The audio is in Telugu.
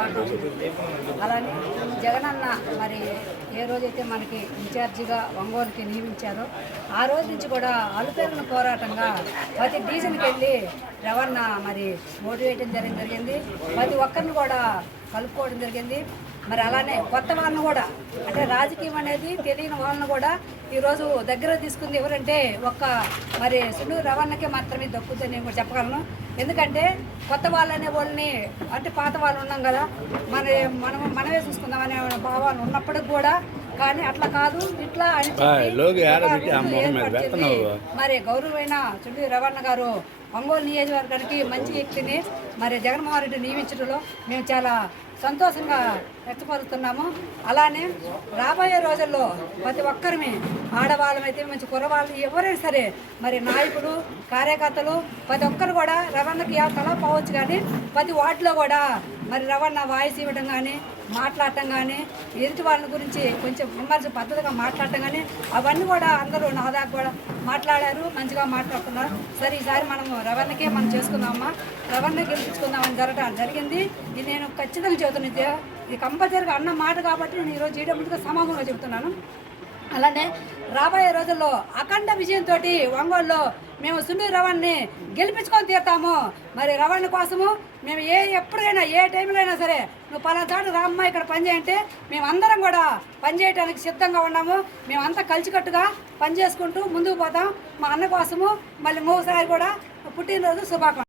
శుభాకాంక్షలు. అలానే జగనన్న మరి ఏ రోజైతే మనకి ఇన్ఛార్జిగా ఒంగోలుకి నియమించారో ఆ రోజు నుంచి కూడా అలుపెరుగిన పోరాటంగా ప్రతి డివిజన్కి వెళ్ళి రవాణ మరి మోటివేట్ జరిగింది. ప్రతి ఒక్కరిని కూడా కలుపుకోవడం జరిగింది. మరి అలానే కొత్త వాళ్ళని కూడా అంటే రాజకీయం అనేది తెలియని వాళ్ళని కూడా ఈరోజు దగ్గర తీసుకుంది ఎవరంటే మరి సుండూరు రవాణాకే మాత్రమే దక్కుతుందని నేను కూడా చెప్పగలను. ఎందుకంటే కొత్త వాళ్ళనే వాళ్ళని అంటే పాత వాళ్ళు ఉన్నాం కదా మనమే చూసుకుందామనే భావాలు ఉన్నప్పటికి కూడా కానీ అట్లా కాదు ఇట్లా అని మరి గౌరవమైన సుండూరు రవాణా గారు ఒంగోలు నియోజకవర్గానికి మంచి వ్యక్తిని మరి జగన్మోహన్ రెడ్డి నియమించడంలో మేము చాలా సంతోషంగా వ్యక్తపరుస్తున్నాము. అలానే రాబోయే రోజుల్లో ప్రతి ఒక్కరిని ఆడవాళ్ళమైతే మంచి కుర్రవాళ్ళు ఎవరైనా సరే మరి నాయకులు కార్యకర్తలు ప్రతి ఒక్కరు కూడా రవాణాకి తలా పోవచ్చు కానీ ప్రతి వార్డులో కూడా మరి రవాణా వాయిస్ ఇవ్వడం కానీ మాట్లాడటం కానీ ఎదుటి వాళ్ళ గురించి కొంచెం విమర్శ పద్ధతిగా మాట్లాడటం కానీ అవన్నీ కూడా అందరూ నా దాకా కూడా మాట్లాడారు, మంచిగా మాట్లాడుతున్నారు. సరే ఈసారి మనము రవాణాకే మనం చేసుకుందామమ్మా, రవాణా గెలిపించుకుందామని జరిగింది. ఇది నేను ఖచ్చితంగా చెబుతున్నది, ఇది కంపల్సరీగా అన్న మాట కాబట్టి నేను ఈరోజు చేయడం ముందుగా సమాగంగా చెబుతున్నాను. అలానే రాబోయే రోజుల్లో అఖండ విజయంతో ఒంగోలులో మేము సుండూరు రవాణాని గెలిపించుకొని తీరుతాము. మరి రవాణా కోసము మేము ఎప్పుడైనా ఏ టైంలో అయినా సరే నువ్వు పలానా చాటు రామ్మ ఇక్కడ పనిచేయంటే మేమందరం కూడా పనిచేయడానికి సిద్ధంగా ఉన్నాము. మేమంతా కలిసికట్టుగా పనిచేసుకుంటూ ముందుకు పోతాం. మా అన్న కోసము మళ్ళీ మూడుసారి కూడా పుట్టినరోజు శుభాకాంక్షలు.